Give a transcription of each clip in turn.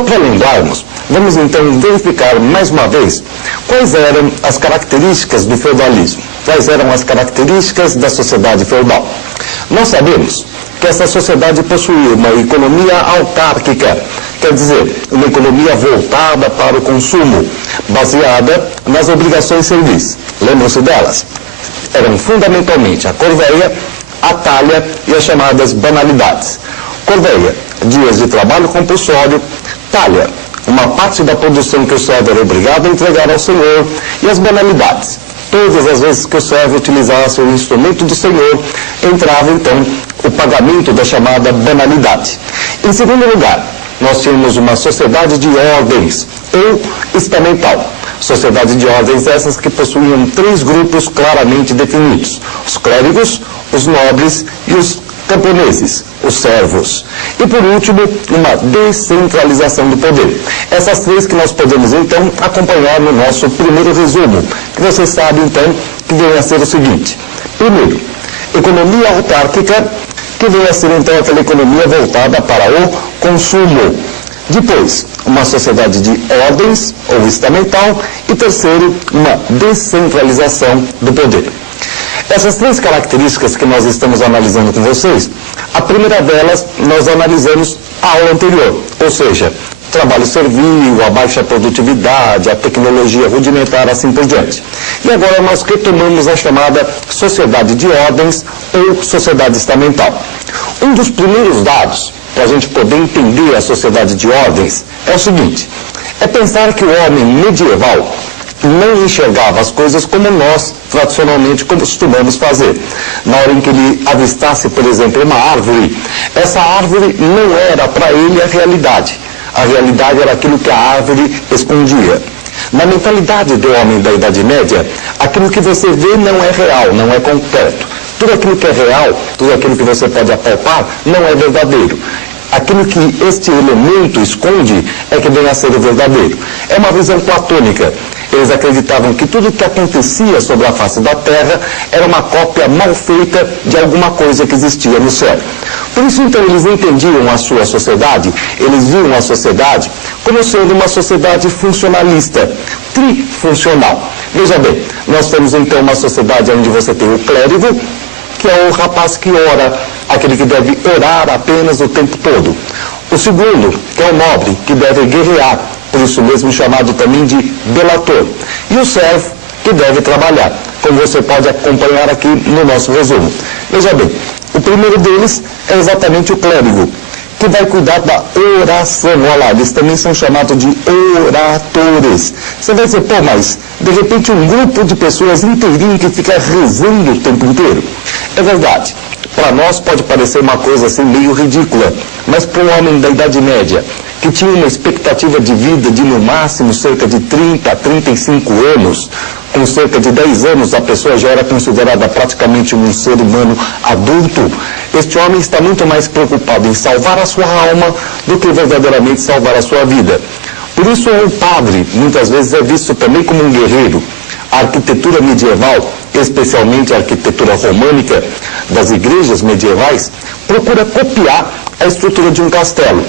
Só para lembrarmos, vamos então verificar mais uma vez quais eram as características do feudalismo, quais eram as características da sociedade feudal. Nós sabemos que essa sociedade possuía uma economia autárquica, quer dizer, uma economia voltada para o consumo, baseada nas obrigações civis. Lembram-se delas? Eram fundamentalmente a corveia, a talha e as chamadas banalidades. Corveia, dias de trabalho compulsório; talha, uma parte da produção que o servo era obrigado a entregar ao senhor; e as banalidades, todas as vezes que o servo utilizasse o instrumento do senhor, entrava então o pagamento da chamada banalidade. Em segundo lugar, nós tínhamos uma sociedade de ordens, ou estamental. Sociedade de ordens essas que possuíam 3 grupos claramente definidos: os clérigos, os nobres e os camponeses, os servos. E por último, uma descentralização do poder. Essas 3 que nós podemos então acompanhar no nosso primeiro resumo, que vocês sabem então que vem a ser o seguinte. Primeiro, economia autárquica, que vem a ser então aquela economia voltada para o consumo. Depois, uma sociedade de ordens, ou estamental. E terceiro, uma descentralização do poder. Essas 3 características que nós estamos analisando com vocês, a primeira delas nós analisamos a aula anterior, ou seja, trabalho servil, a baixa produtividade, a tecnologia rudimentar, assim por diante. E agora nós retomamos a chamada sociedade de ordens ou sociedade estamental. Um dos primeiros dados para a gente poder entender a sociedade de ordens é o seguinte: é pensar que o homem medieval não enxergava as coisas como nós tradicionalmente costumamos fazer. Na hora em que ele avistasse, por exemplo, uma árvore, essa árvore não era para ele a realidade. A realidade era aquilo que a árvore escondia. Na mentalidade do homem da Idade Média, aquilo que você vê não é real, não é concreto. Tudo aquilo que é real, tudo aquilo que você pode apalpar, não é verdadeiro. Aquilo que este elemento esconde é que vem a ser o verdadeiro. É uma visão platônica. Eles acreditavam que tudo o que acontecia sobre a face da Terra era uma cópia mal feita de alguma coisa que existia no céu. Por isso, então, eles entendiam a sua sociedade, eles viam a sociedade como sendo uma sociedade funcionalista, trifuncional. Veja bem, nós temos então uma sociedade onde você tem o clérigo, que é o rapaz que ora, aquele que deve orar apenas o tempo todo. O segundo, que é o nobre, que deve guerrear, por isso mesmo chamado também de delator. E o servo, que deve trabalhar, como você pode acompanhar aqui no nosso resumo. Veja bem, o primeiro deles é exatamente o clérigo, que vai cuidar da oração. Olha lá, eles também são chamados de oratores. Você vai dizer, pô, mas de repente um grupo de pessoas inteirinho que fica rezando o tempo inteiro. É verdade. Para nós pode parecer uma coisa assim meio ridícula, mas para um homem da Idade Média, que tinha uma expectativa de vida de no máximo cerca de 30 a 35 anos, com cerca de 10 anos a pessoa já era considerada praticamente um ser humano adulto, este homem está muito mais preocupado em salvar a sua alma do que verdadeiramente salvar a sua vida. Por isso o padre muitas vezes é visto também como um guerreiro. A arquitetura medieval, especialmente a arquitetura românica das igrejas medievais, procura copiar a estrutura de um castelo.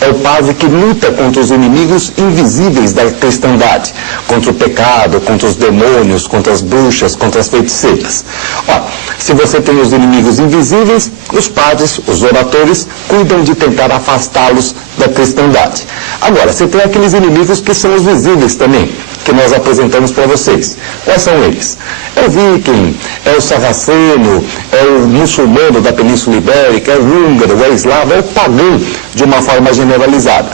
É o padre que luta contra os inimigos invisíveis da cristandade, contra o pecado, contra os demônios, contra as bruxas, contra as feiticeiras. Ó, se você tem os inimigos invisíveis, os padres, os oratores, cuidam de tentar afastá-los da cristandade. Agora, você tem aqueles inimigos que são os visíveis também, que nós apresentamos para vocês. Quais são eles? É o viking, é o sarraceno, é o muçulmano da Península Ibérica, é o húngaro, é o eslavo, é o pagão, de uma forma generalizada.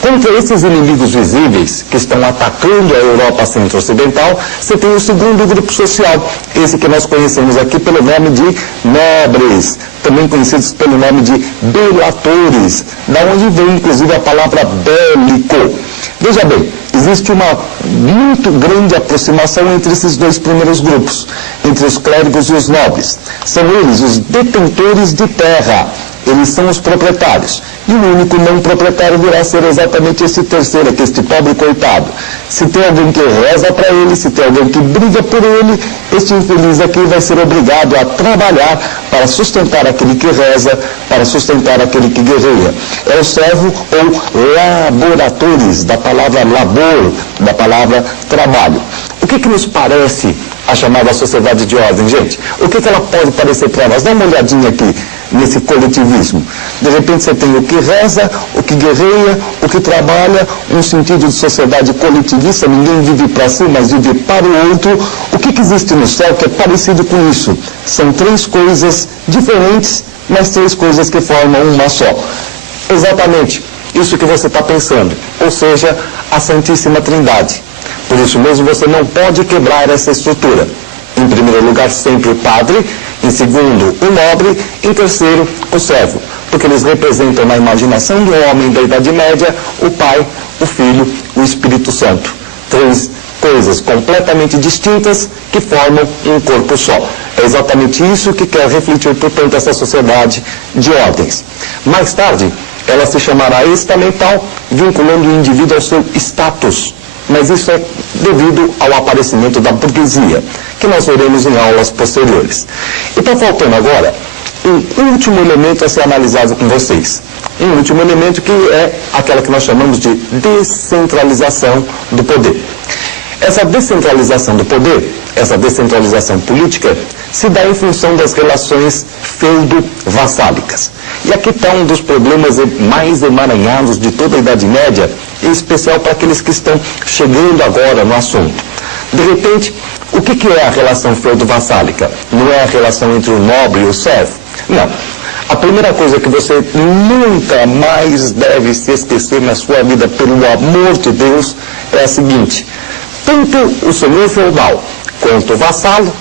Contra esses inimigos visíveis que estão atacando a Europa centro-ocidental, você tem o segundo grupo social, esse que nós conhecemos aqui pelo nome de nobres, também conhecidos pelo nome de delatores, da onde vem inclusive a palavra bélico. Veja bem, existe uma muito grande aproximação entre esses 2 primeiros grupos, entre os clérigos e os nobres. São eles os detentores de terra. eles são os proprietários. E o único não proprietário virá ser exatamente esse terceiro aqui, este pobre coitado. Se tem alguém que reza para ele, se tem alguém que briga por ele, este infeliz aqui vai ser obrigado a trabalhar para sustentar aquele que reza, para sustentar aquele que guerreia. É o servo ou laboratores, da palavra labor, da palavra trabalho. O que nos parece a chamada sociedade de ordem, gente? O que ela pode parecer para nós? Dá uma olhadinha aqui nesse coletivismo. De repente você tem o que reza, o que guerreia, o que trabalha, um sentido de sociedade coletivista, ninguém vive para si, mas vive para o outro. O que existe no céu que é parecido com isso? São três coisas diferentes, mas três coisas que formam uma só. Exatamente isso que você está pensando, ou seja, a Santíssima Trindade. Por isso mesmo você não pode quebrar essa estrutura. Em primeiro lugar, sempre o padre. Em segundo, o nobre. Em terceiro, o servo. Porque eles representam na imaginação do homem da Idade Média o Pai, o Filho, o Espírito Santo. Três coisas completamente distintas que formam um corpo só. É exatamente isso que quer refletir, portanto, essa sociedade de ordens. Mais tarde, ela se chamará estamental, vinculando o indivíduo ao seu status. Mas isso é devido ao aparecimento da burguesia, que nós veremos em aulas posteriores. E está faltando agora um último elemento a ser analisado com vocês. Um último elemento que é aquela que nós chamamos de descentralização do poder. Essa descentralização do poder, essa descentralização política, se dá em função das relações feudo-vassálicas. E aqui está um dos problemas mais emaranhados de toda a Idade Média, em especial para aqueles que estão chegando agora no assunto. De repente, o que é a relação feudo-vassálica? Não é a relação entre o nobre e o servo? Não. A primeira coisa que você nunca mais deve se esquecer na sua vida, pelo amor de Deus, é a seguinte: tanto o senhor feudal quanto o vassalo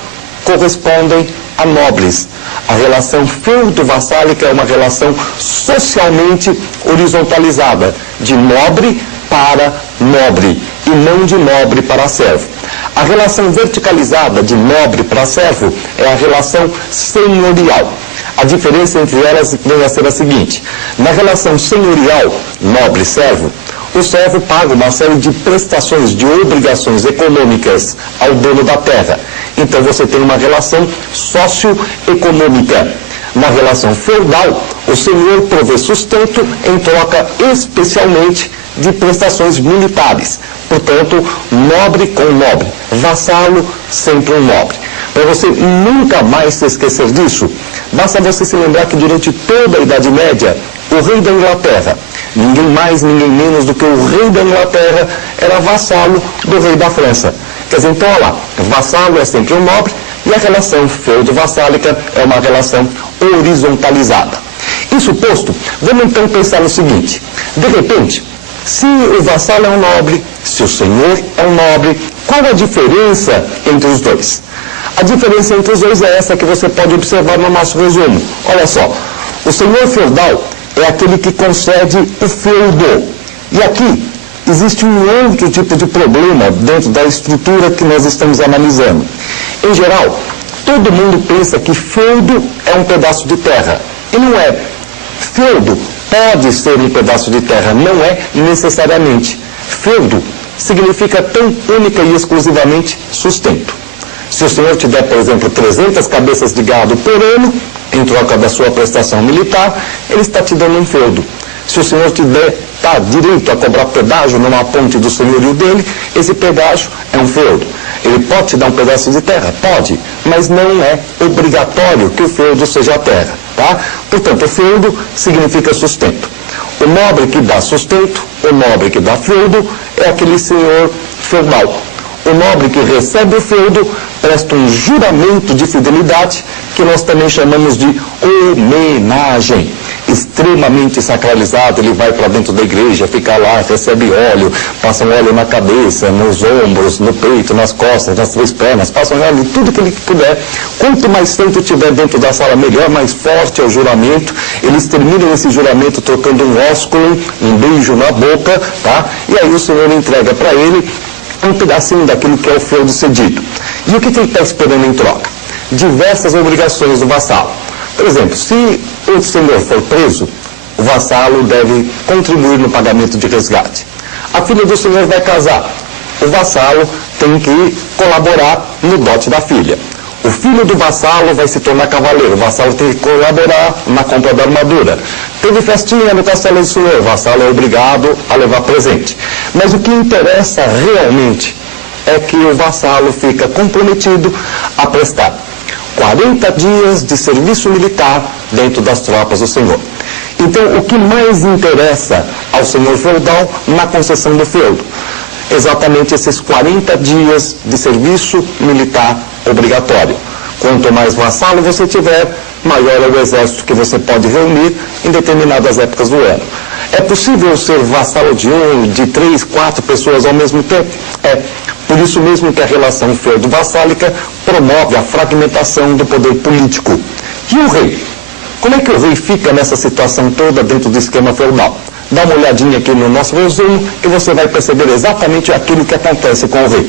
correspondem a nobres. A relação feudo-vassálica é uma relação socialmente horizontalizada, de nobre para nobre, e não de nobre para servo. A relação verticalizada, de nobre para servo, é a relação senhorial. A diferença entre elas vem a ser a seguinte: na relação senhorial, nobre-servo, o servo paga uma série de prestações, de obrigações econômicas ao dono da terra. Então você tem uma relação socioeconômica. Na relação feudal, o senhor provê sustento em troca especialmente de prestações militares. Portanto, nobre com nobre, vassalo sempre um nobre. Para você nunca mais se esquecer disso, basta você se lembrar que durante toda a Idade Média, o rei da Inglaterra, ninguém mais, ninguém menos do que o rei da Inglaterra, era vassalo do rei da França. Quer dizer, então, olha lá, vassalo é sempre um nobre, e a relação feudo-vassálica é uma relação horizontalizada. Isso posto, vamos então pensar no seguinte: de repente, se o vassalo é um nobre, se o senhor é um nobre, qual a diferença entre os dois? A diferença entre os dois é essa que você pode observar no nosso resumo. Olha só, o senhor feudal é aquele que concede o feudo. E aqui existe um outro tipo de problema dentro da estrutura que nós estamos analisando. Em geral, todo mundo pensa que feudo é um pedaço de terra. E não é. Feudo pode ser um pedaço de terra, não é necessariamente. Feudo significa tão única e exclusivamente sustento. Se o senhor te der, por exemplo, 300 cabeças de gado por ano, em troca da sua prestação militar, ele está te dando um feudo. Se o senhor te der direito a cobrar pedágio numa ponte do senhorio dele, esse pedágio é um feudo. Ele pode te dar um pedaço de terra? Pode, mas não é obrigatório que o feudo seja a terra, tá? Portanto, o feudo significa sustento. O nobre que dá sustento, o nobre que dá feudo, é aquele senhor feudal. O nobre que recebe o feudo presta um juramento de fidelidade, que nós também chamamos de homenagem. Extremamente sacralizado, ele vai para dentro da igreja, fica lá, recebe óleo, passa um óleo na cabeça, nos ombros, no peito, nas costas, nas três pernas, passa um óleo, tudo que ele puder. Quanto mais santo tiver dentro da sala, melhor, mais forte é o juramento. Eles terminam esse juramento trocando um ósculo, um beijo na boca, tá? E aí o Senhor entrega para ele um pedacinho daquilo que é o feudo cedido. E o que ele está esperando em troca? Diversas obrigações do vassalo. Por exemplo, se o senhor for preso, o vassalo deve contribuir no pagamento de resgate. A filha do senhor vai casar, o vassalo tem que colaborar no dote da filha. O filho do vassalo vai se tornar cavaleiro, o vassalo tem que colaborar na compra da armadura. Teve festinha no castelo do senhor, o vassalo é obrigado a levar presente. Mas o que interessa realmente é que o vassalo fica comprometido a prestar 40 dias de serviço militar dentro das tropas do senhor. Então, o que mais interessa ao senhor feudal na concessão do feudo? Exatamente esses 40 dias de serviço militar obrigatório. Quanto mais vassalo você tiver, maior é o exército que você pode reunir em determinadas épocas do ano. É possível ser vassalo de 1, de 3, 4 pessoas ao mesmo tempo? É. Por isso mesmo que a relação feudo-vassálica promove a fragmentação do poder político. E o rei? Como é que o rei fica nessa situação toda dentro do esquema feudal? Dá uma olhadinha aqui no nosso resumo e você vai perceber exatamente aquilo que acontece com o rei.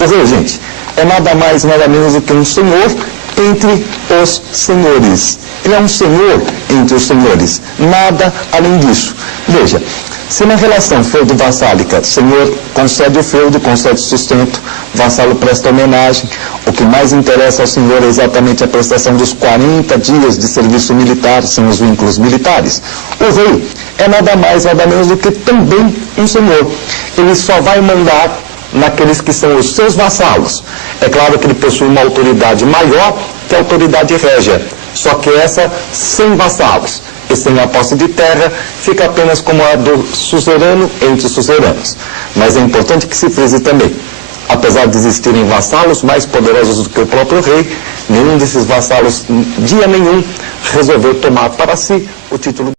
O rei, gente, é nada mais, nada menos do que um senhor entre os senhores. Ele é um senhor entre os senhores. Nada além disso. Veja, se na relação feudo-vassálica, senhor concede o feudo, concede sustento, vassalo presta homenagem, o que mais interessa ao senhor é exatamente a prestação dos 40 dias de serviço militar, são os vínculos militares. O rei é nada mais, nada menos do que também um senhor. Ele só vai mandar naqueles que são os seus vassalos. É claro que ele possui uma autoridade maior que a autoridade régia, só que essa sem vassalos e sem a posse de terra, fica apenas como a do suzerano entre os suzeranos. Mas é importante que se frise também, apesar de existirem vassalos mais poderosos do que o próprio rei, nenhum desses vassalos, dia nenhum, resolveu tomar para si o título